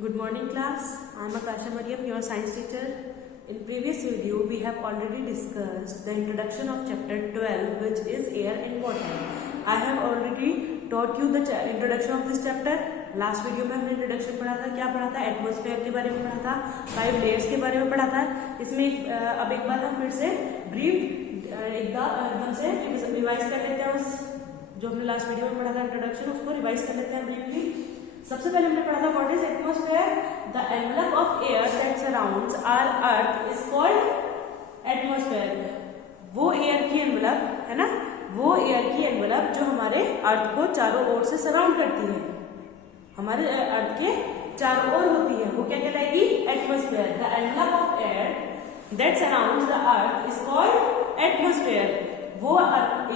Good morning class. I am Akasha Mariam, your science teacher. In previous video we have already discussed the introduction of chapter 12 which is air and water. I have already taught you the introduction of this chapter. Last video में हमने introduction पढ़ा था, क्या पढ़ा था, atmosphere के बारे में पढ़ा था, 5 लेयर्स के बारे में पढ़ा था. इसमें अब एक बार हम फिर से ब्रीफ एकदम से रिवाइज कर लेते हैं. उस जो हमने लास्ट वीडियो में पढ़ा था इंट्रोडक्शन उसको रिवाइज कर लेते हैं ब्रीफली. सबसे पहले हमने पढ़ा था what is atmosphere. The envelope of air that surrounds our earth is called atmosphere. वो एयर की एनवलप है ना, वो एयर की एनवलप जो हमारे अर्थ को चारों ओर से सराउंड करती है, हमारे अर्थ के चारों ओर होती है, वो क्या कहलाएगी, atmosphere. The envelope of air that surrounds the earth is called atmosphere. वो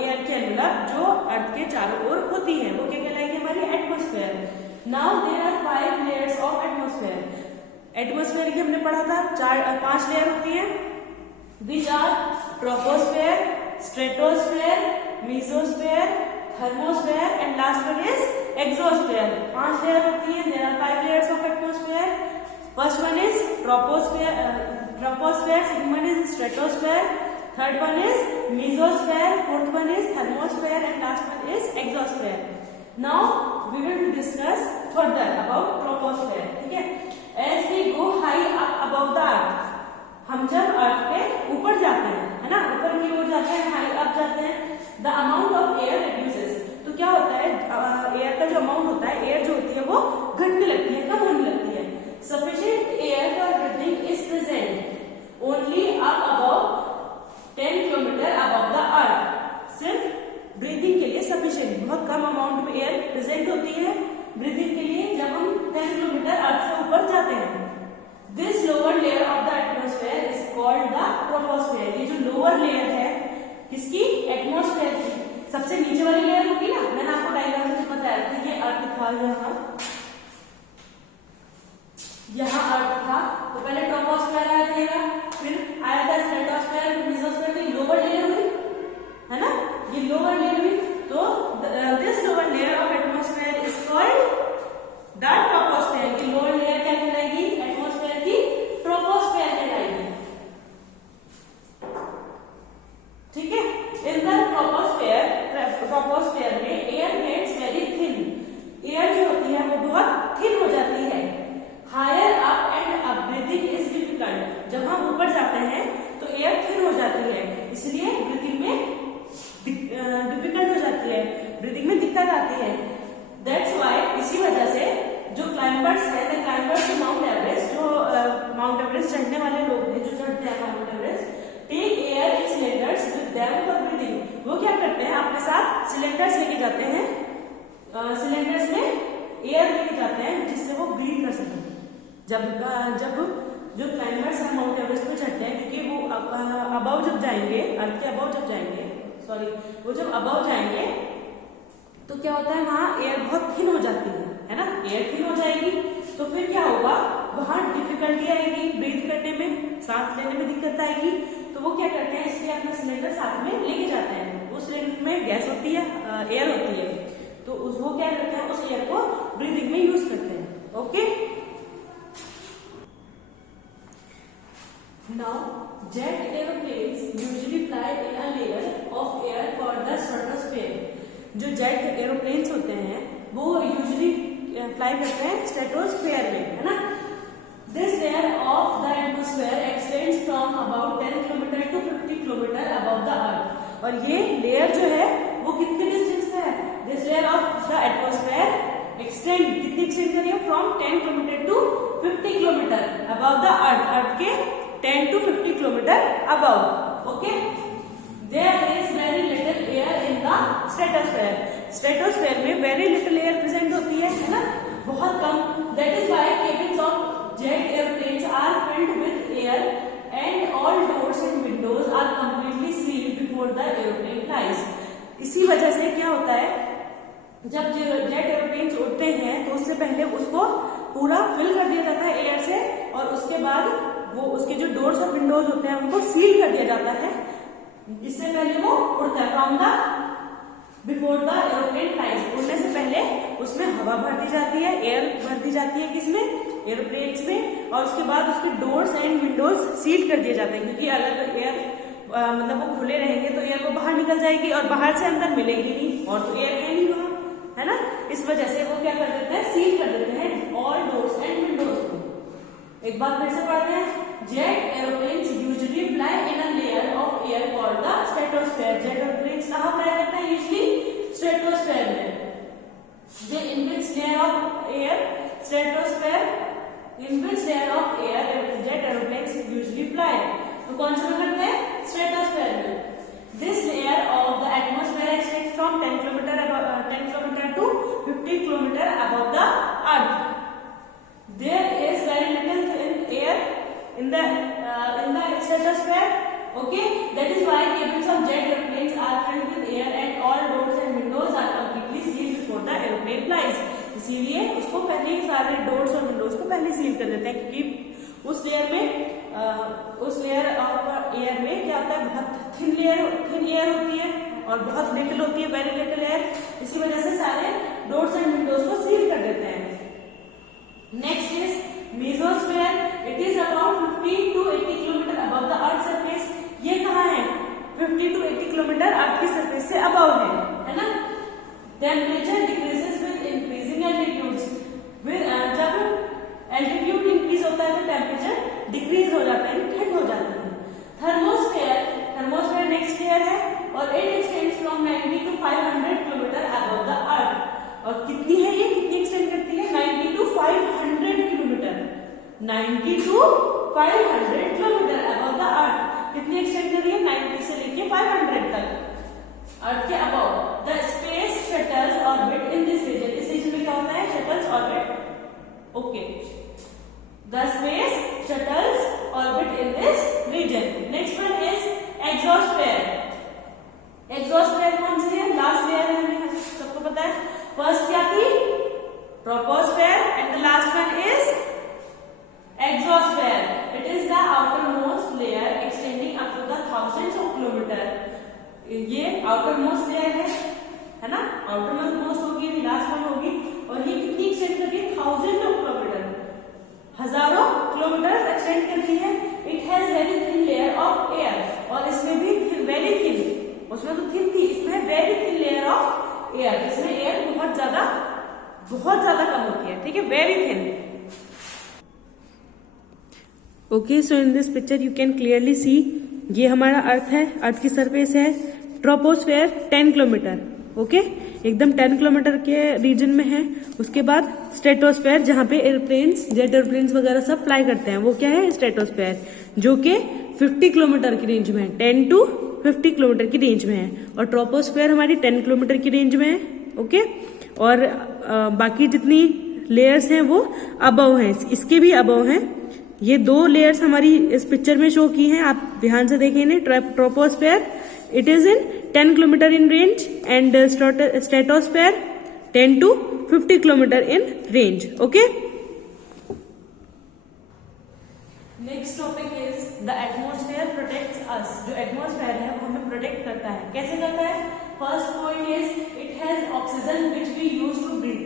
एयर की एनवलप जो अर्थ के चारों ओर होती है वो क्या कहलाएगी, हमारी atmosphere. Now there are 5 layers of atmosphere. Atmosphere की हमने पढ़ा था 5 लेयर होती है, which are troposphere, stratosphere, mesosphere, thermosphere and last one is exosphere. 5 layer होती है. There are 5 layers of atmosphere. First one is troposphere, second one is stratosphere, third one is mesosphere, fourth one is thermosphere and last one is exosphere. Now we will discuss further about troposphere. ठीक है. As we go high up above the earth, हम जब अर्थ पे ऊपर जाते हैं, है ना, ऊपर की ओर जाते हैं, हाई अप जाते हैं, the amount of air reduces. तो क्या होता है, एयर का जो अमाउंट होता है, एयर जो होती है वो घटने लगती है, कम होने लगती है. Sufficient air for breathing is present only up above 10 kilometer above the earth. सिर्फ ब्रीदिंग के लिए सफिशिएंट, बहुत कम अमाउंट में एयर प्रेजेंट होती है ब्रीदिंग के लिए जब हम 10 किलोमीटर अर्थ से ऊपर जाते हैं. This lower layer of the atmosphere is called the troposphere. ये जो लोअर लेयर है किसकी, एटमॉस्फेयर की, सबसे नीचे वाली लेयर होगी ना. मैंने आपको डायग्राम में बताया था, ये अर्थ था, यहाँ अर्थ था, तो पहले ट्रोपोस्फेयर आया था, फिर आया था स्ट्रेटोस्फेयर, मेसोस्फेयर. लोअर लेयर हुई है ना, ये लोअर लेयर हुई. तो this lower layer of atmosphere is called the troposphere. की लोअर लेयर क्या कहलाएगी, एटमॉस्फेयर की ट्रोपोस्फेयर कहलाएगी. ठीक है. इन द ट्रोपोस्फेयर में air gets very thin. Air जो होती है वो बहुत थिन हो जाती है. Higher up and up breathing is difficult. जब हम ऊपर जाते हैं तो एयर थिन हो जाती है, इसलिए ब्रीथिंग में डिफिकल्ट हो जाती है, ब्रीदिंग में दिक्कत आती है. दैट्स वाई, इसी वजह से जो क्लाइंबर्स है, the climbers to Mount Everest, जो माउंट एवरेस्ट चढ़ने वाले लोग हैं, जो चढ़ते हैं Mount Everest, take air in cylinders with them for breathing. वो क्या करते हैं, अपने साथ सिलेंडर्स लेके जाते हैं, सिलेंडर्स में एयर लेके जाते हैं जिससे वो ब्रीथ कर सकें. जब जो क्लाइंबर्स हैं माउंट एवरेस्ट में चढ़ते हैं, क्योंकि वो अबव जब जाएंगे, अर्थ के अबव जब जाएंगे, वो जब अबव जाएंगे तो क्या होता है, वहां एयर बहुत थिन हो जाती है ना. एयर थिन हो जाएगी तो फिर क्या होगा, वहां डिफिकल्टी आएगी ब्रीथ करने में, सांस लेने में दिक्कत आएगी. तो वो क्या करते हैं, इसलिए अपना सिलेंडर साथ में लेके जाते हैं. उस सिलेंडर में गैस होती है, एयर होती है, तो वो क्या करते हैं, उस एयर को ब्रीदिंग में यूज करते हैं. Okay. Now, jet aeroplanes usually fly in a layer of air called the stratosphere. जो जेट एरोप्लेन्स होते हैं वो यूजुअली फ्लाई करते हैं स्ट्रेटोस्फेयर में, है ना. This layer of the atmosphere extends from about 10 kilometre to 50 kilometre above the earth. और ये लेयर जो है वो कितने डिस्टेंस पे है, this layer of the atmosphere extend, कितनी एक्सटेंड करी है, from 10 kilometre to 50 kilometre above the earth. Earth के 10 to 50 kilometer above. Okay. There is very little air in the stratosphere. Stratosphere में very little air present होती है ना, बहुत कम. That is why cabins of jet airplanes are filled with air and all doors and windows are completely sealed before the airplane flies. इसी वजह से क्या होता है, जब जेट एरोप्लेन्स उड़ते हैं तो उससे पहले उसको पूरा फिल कर दिया जाता है एयर से, और उसके बाद वो उसके जो डोर्स और विंडोज होते हैं उनको सील कर दिया जाता है, इससे पहले वो उड़ता है. From the before the aeroplane flies, उड़ने से पहले उसमें हवा भर दी जाती है, एयर भर दी जाती है किसमें, एरोप्लेन्स में, और उसके बाद उसके डोर्स एंड विंडोज सील कर दिए जाते हैं, क्योंकि अगर एयर मतलब वो खुले रहेंगे तो एयर वो बाहर निकल जाएगी और बाहर से अंदर मिलेगी नहीं, और तो एयर है नहीं वहां, है ना। इस वजह से वो क्या कर देते हैं, सील कर देते हैं ऑल डोर्स एंड विंडोज को। एक बार फिर से पढ़ते हैं, jet aeroplanes usually fly in a layer of air called the stratosphere. Jet aeroplanes कहाँ फ्लाई करते हैं, यूजुअली स्ट्रेटोस्फेयर में। In which layer of air stratosphere, in which layer of air jet aeroplanes usually fly? तो कौन से में करते हैं, स्ट्रेटोस्फेयर में। This layer of the atmosphere extends from 10 kilometer to 50 kilometer above the earth. There is very little thin air in the stratosphere. Okay, that is why cabins of jet airplanes are filled with air and all doors and windows are completely sealed before the airplane flies. इसीलिए उसको पहले ही सारे doors और Windows को पहले seal कर देते हैं, क्योंकि उस लेयर ऑफ एयर में क्या होता है, बहुत थिन एयर होती है और बहुत लिटिल होती है, वेरी लिटिल एयर। इसकी वजह से सारे डोर्स एंड विंडोज को सील कर देते हैं। Next is mesosphere. It is about 50 to 80 kilometre above the earth surface. ये कहाँ है, 50 to 80 किलोमीटर अर्थ की सरफेस से अबव है ना। Temperature decreases with increasing altitudes. जब एल्टीट्यूड इंक्रीज होता है तो टेम्परेचर डिक्रीज हो जाता है, ठंड हो जाती है। थर्मोस्फेयर नेक्स्ट लेयर है और it extends from 90 to 500 kilometre above the earth. और कितनी है ये, कितनी एक्सटेंड करती है, 90 to 500 kilometre, 90 to 500 kilometre above the अर्थ। कितनी एक्सटेंड कर रही है, 90 से लेके 500 तक अर्थ के अबव। The space shuttles orbit in this region. इस रीजन में क्या होता है, shuttles orbit. Okay, the space shuttles orbit in this region. Next one is exosphere. Exosphere कौन सी है, लास्ट लेयर है, हमें सबको पता है। फर्स्ट क्या थी, troposphere, and the last one is exosphere. It is the outermost layer extending up to the thousands of kilometer. ये outermost layer है ना, outermost होगी, लास्ट वन होगी, और ये कितनी एक्सटेंड करती है, thousands of kilometer, हजारों किलोमीटर एक्सटेंड करती है। It has very thin layer of air, और इसमें भी very thin, उसमें तो thin थी, इसमें very thin layer of air, इसमें एयर बहुत ज्यादा कम होती है, ठीक है, very thin। Okay, so in this picture you can clearly see, ये हमारा अर्थ है, अर्थ की सरफेस है। ट्रोपोस्फेयर 10 किलोमीटर, ओके, एकदम 10 किलोमीटर के रीजन में है। उसके बाद स्ट्रेटोस्फेयर, जहां पे एयरप्लेन्स, जेट एयरप्लेन्स वगैरह सब फ्लाई करते हैं, वो क्या है, स्ट्रेटोस्फेयर, जो कि 50 किलोमीटर की रेंज में है, 10 to 50 किलोमीटर की रेंज में है। और ट्रोपोस्फेयर हमारी 10 किलोमीटर की रेंज में है, ओके। और बाकी जितनी लेयर्स हैं वो अबव हैं, इसके भी अबव हैं। ये दो लेयर्स हमारी इस पिक्चर में शो की हैं, आप ध्यान से देखें इन्हें। Troposphere it is in 10 kilometre in range and stratosphere 10 to 50 kilometre in range, okay. Next topic is the atmosphere protects अस। जो एटमॉस्फेयर है वो हमें प्रोटेक्ट करता है, कैसे करता है। First point is it has oxygen which we use to breathe.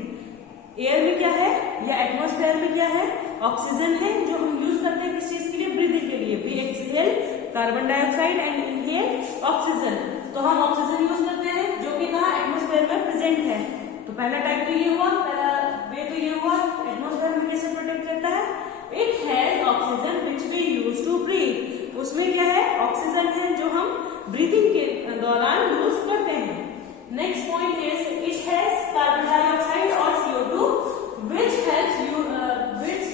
Air में क्या है या एटमॉस्फेयर में क्या है, ऑक्सीजन है, जो हम यूज करते हैं किस चीज के लिए, ब्रीदिंग के लिए। We exhale carbon dioxide and inhale oxygen. तो हम ऑक्सीजन यूज करते हैं जो कि कहाँ, एटमॉस्फेयर में प्रेजेंट है। तो पहला टाइप तो ये हुआ, पहला वे तो ये हुआ, एटमॉस्फेयर में कैसे प्रोटेक्ट करता है, it has oxygen which we use to breathe. उसमें क्या है, ऑक्सीजन है जो हम ब्रीदिंग के दौरान यूज करते हैं। Next point is it has carbon dioxide और CO2 which helps you which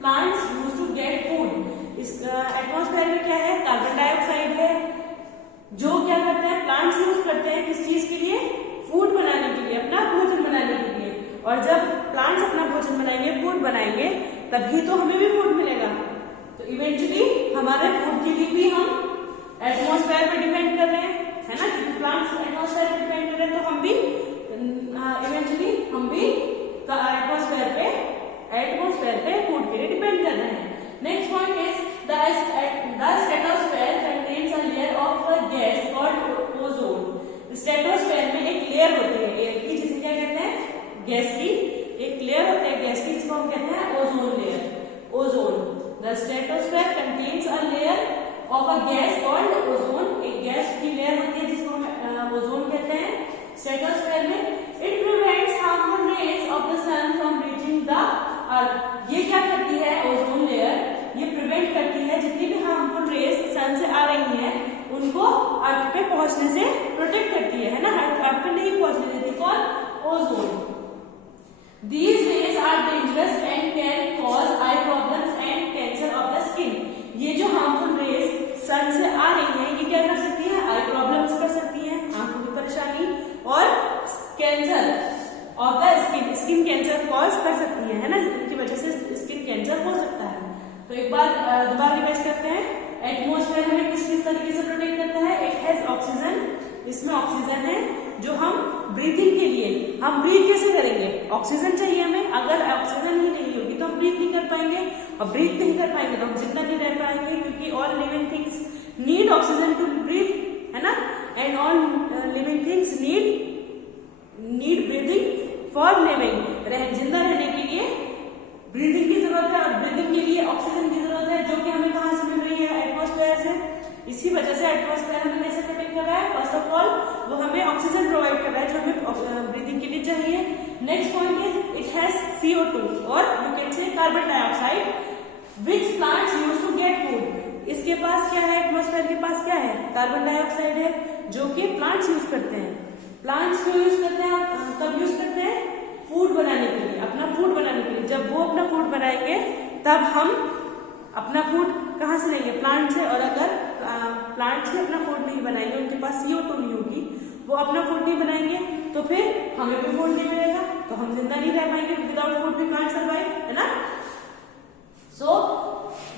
plants use to get food। इस एटमॉस्फेयर में क्या है, कार्बन डाइऑक्साइड है, जो क्या करते हैं, प्लांट्स यूज करते हैं किस चीज के लिए, फूड बनाने के लिए, अपना भोजन बनाने के लिए। और जब प्लांट्स अपना भोजन बनाएंगे, फूड बनाएंगे, तभी तो हमें भी फूड मिलेगा। तो इवेंचुअली हमारे फूड के लिए भी हम एटमॉस्फेयर पे डिपेंड कर रहे हैं, है ना, क्योंकि प्लांट्स एटमॉस्फेयर पे डिपेंड कर रहे हैं, तो हम भी इवेंचुअली हम भी एटमॉस्फेयर पे फूड के लिए डिपेंड कर रहे हैं। Next point is the stratosphere contains a layer of gas called ozone. Stratosphere में एक लेयर होती है एयर की, जिसे क्या कहते हैं, गैस की एक लेयर होती है गैस की, जिसको हम कहते stratosphere contains a layer of a gas called ozone. एक गैस की लेयर होती है जिसको हम ओजोन कहते हैं स्ट्रेटोस्फेयर में। It prevents harmful rays of the sun from reaching the earth. ये क्या करती है ओजोन लेयर, ये प्रिवेंट करती है जितनी भी हार्मफुल रेज सन से आ रही हैं उनको अर्थ पे पहुंचने से प्रोटेक्ट करती है ना, अर्थ पे नहीं पहुंचने देती। कौन? Ozone. These rays are dangerous and can cause eye problems and cancer of the skin। ये जो हार्मफुल रेज सन से आ रही हैं ये क्या कर सकती है? आई प्रॉब्लम्स कर सकती हैं, आंखों की परेशानी, और cancer of the skin, skin cancer cause कर सकती है ना, इनकी वजह से स्किन कैंसर हो सकता है। तो एक बार दोबारा रिवाइज करते हैं। एटमॉस्फेयर हमें किस किस तरीके से प्रोटेक्ट करता है? इट हैज ऑक्सीजन, इसमें ऑक्सीजन है जो हम ब्रीथिंग के लिए, हम ब्रीथ कैसे करेंगे? ऑक्सीजन चाहिए हमें, अगर ऑक्सीजन ही नहीं होगी तो हम ब्रीथ नहीं कर पाएंगे, और ब्रीथ नहीं कर पाएंगे तो हम जिंदा नहीं रह पाएंगे, क्योंकि all living things need oxygen to breathe, है ना, and all living things need breathing for living. जिंदा रहने के लिए ब्रीदिंग की जरूरत है, और ब्रीदिंग के लिए ऑक्सीजन की जरूरत है, जो कि हमें कहां से मिल रही है? एटमॉस्फेयर से। इसी वजह से एटमॉस्फेयर हमें कैसे प्रोटेक्ट कर रहा है? फर्स्ट ऑफ ऑल वो हमें ऑक्सीजन प्रोवाइड कर रहा है जो हमें ब्रीदिंग के लिए चाहिए। Next point is it has CO2 और you can say carbon dioxide which plants use to get food. इसके पास क्या है? एटमॉस्फेयर के पास क्या है? कार्बन डाइऑक्साइड है, जो कि प्लांट्स यूज करते हैं। प्लांट्स क्यों यूज करते हैं? कब यूज करते हैं? फूड बनाने के लिए, अपना फूड बनाने के लिए। जब वो अपना फूड बनाएंगे तब हम अपना फूड कहां से लेंगे? प्लांट से। और अगर प्लांट से अपना फूड नहीं बनाएंगे, उनके पास CO2 नहीं होगी, वो अपना फूड नहीं बनाएंगे, तो फिर हमें भी फूड नहीं मिलेगा, तो हम जिंदा नहीं रह पाएंगे। Without food we can't survive, है ना। So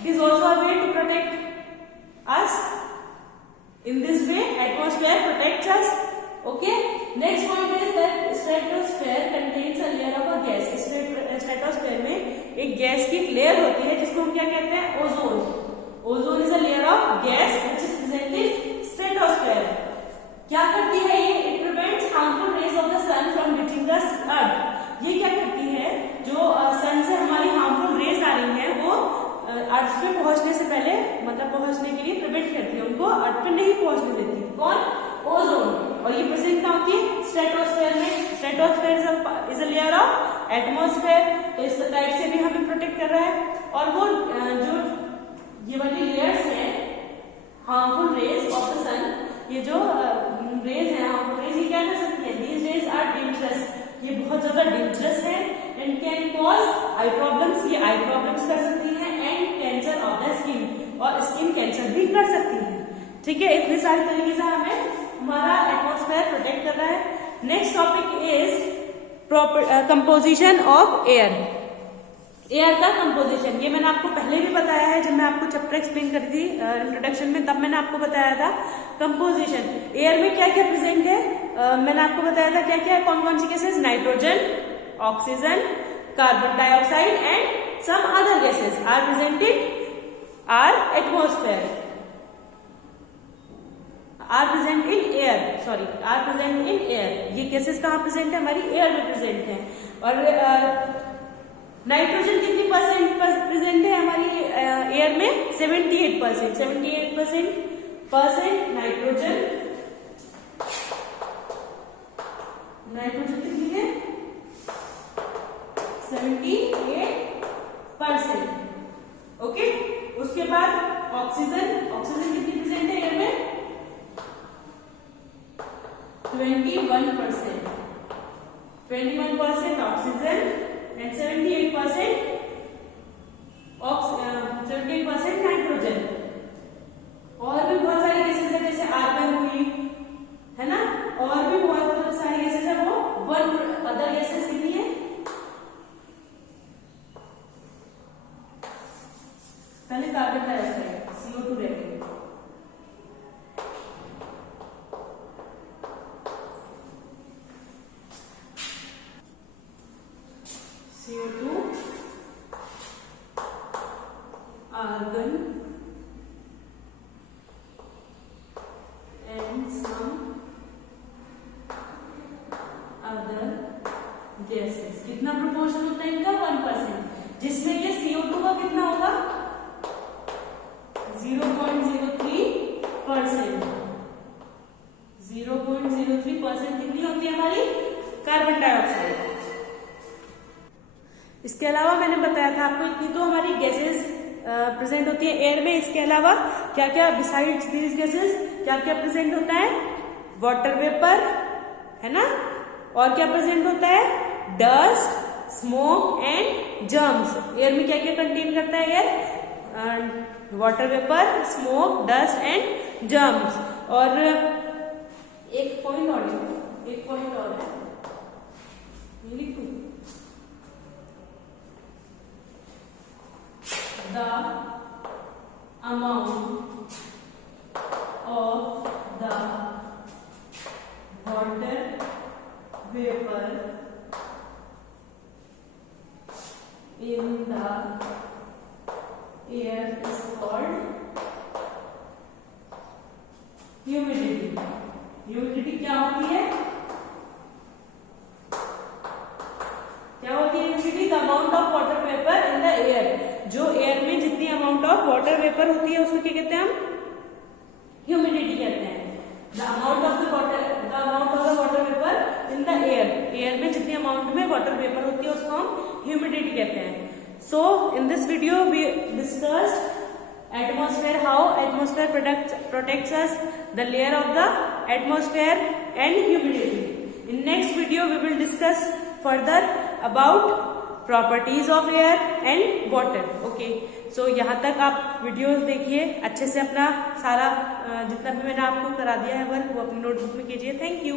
it is also a way to protect us. In this way atmosphere protects us. Okay, next point is that stratosphere contains a layer of a gas. Stratosphere में एक gas की layer होती है जिसको हम क्या कहते हैं? Ozone. Ozone is a layer of gas which is present in stratosphere. क्या करती है ये? It prevents harmful rays of the sun from reaching the earth. ये क्या करती है? जो सन से हमारी हार्मफुल रेज आ रही है वो अर्थ पे पहुंचने से पहले, मतलब पहुंचने के लिए प्रिवेंट करती है, उनको अर्थ पे नहीं पहुंचने देती। कौन? ओजोन। और ये प्रेजेंट कहाँ होती है? स्ट्रेटोस्फेयर में। Stratosphere is a layer of atmosphere, इस टाइप से भी हमें प्रोटेक्ट कर रहा है। और वो जो ये वाली लेयर्स है हार्मफुल रेज ऑफ द सन, ये जो रेज है हार्मफुल रेज, ये क्या कर सकती है? दीज रेज आर डेंजरस, ये बहुत ज्यादा डेंजरस है, and can cause I problems, ये आई प्रॉब्लम्स कर सकती है, and cancer of the skin, और स्किन कैंसर भी कर सकती है। ठीक है, इतने सारे तरीके से हमें हमारा एटमॉस्फेयर प्रोटेक्ट कर रहा है। Next topic is composition of air. Air का कंपोजिशन, ये मैंने आपको पहले भी बताया है जब मैं आपको चैप्टर एक्सप्लेन कर दी इंट्रोडक्शन में, तब मैंने आपको बताया था कंपोजिशन। एयर में क्या क्या प्रेजेंट है, मैंने आपको बताया था क्या क्या है, कौन कौन सी gases? Nitrogen, oxygen, carbon dioxide and some other gases are presented are atmosphere, are present in air, sorry are present in air. ये गैसेस कहाँ प्रेजेंट है? हमारी एयर में प्रेजेंट है। और नाइट्रोजन कितनी परसेंट प्रेजेंट है हमारी एयर में? 78%। 78% नाइट्रोजन कितनी है? 78%। ओके, उसके बाद ऑक्सीजन कितनी प्रेजेंट है एयर में? 21%। 21% ऑक्सीजन and 78% नाइट्रोजन। और भी बहुत सारी गैसेस है, जैसे आर्गन हुई, है ना, और भी बहुत सारी गैसेस है। वो वन अदर गैसेस कितनी है? पहले कार्बन डाइऑक्साइड CO2 रहेगी, CO2, argon and some other gases। कितना प्रोपोर्शन होता है इनका? 1%, जिसमें कि CO2 का कितना होगा? इसके अलावा मैंने बताया था आपको इतनी तो हमारी गैसेस प्रेजेंट होती है एयर में। इसके अलावा क्या क्या बिसाइड्स दीज गैसेस क्या क्या प्रेजेंट होता है? वाटर वेपर, है ना, और क्या प्रेजेंट होता है? Dust, smoke and germs. Air में क्या क्या कंटेन करता है air? Water vapour, smoke, dust and germs. और एक पॉइंट और है, लिख दूं? The amount of the water vapor in the air is called humidity. Humidity क्या होती है? क्या होती है humidity? The amount of water vapor in the air. जो एयर में जितनी अमाउंट ऑफ वाटर वेपर होती है उसको क्या कहते हैं हम? ह्यूमिडिटी कहते हैं। The amount of the water vapour in the air. Air में जितनी अमाउंट में वाटर वेपर होती है उसको हम ह्यूमिडिटी कहते हैं। So in this video we discussed atmosphere, how atmosphere protects us, the layer of the atmosphere and humidity. In next video we will discuss further about properties of air and water. Okay, so यहाँ तक आप videos देखिए, अच्छे से अपना सारा जितना भी मैंने आपको करा दिया है वर्क वो अपनी नोटबुक में कीजिए। Thank you.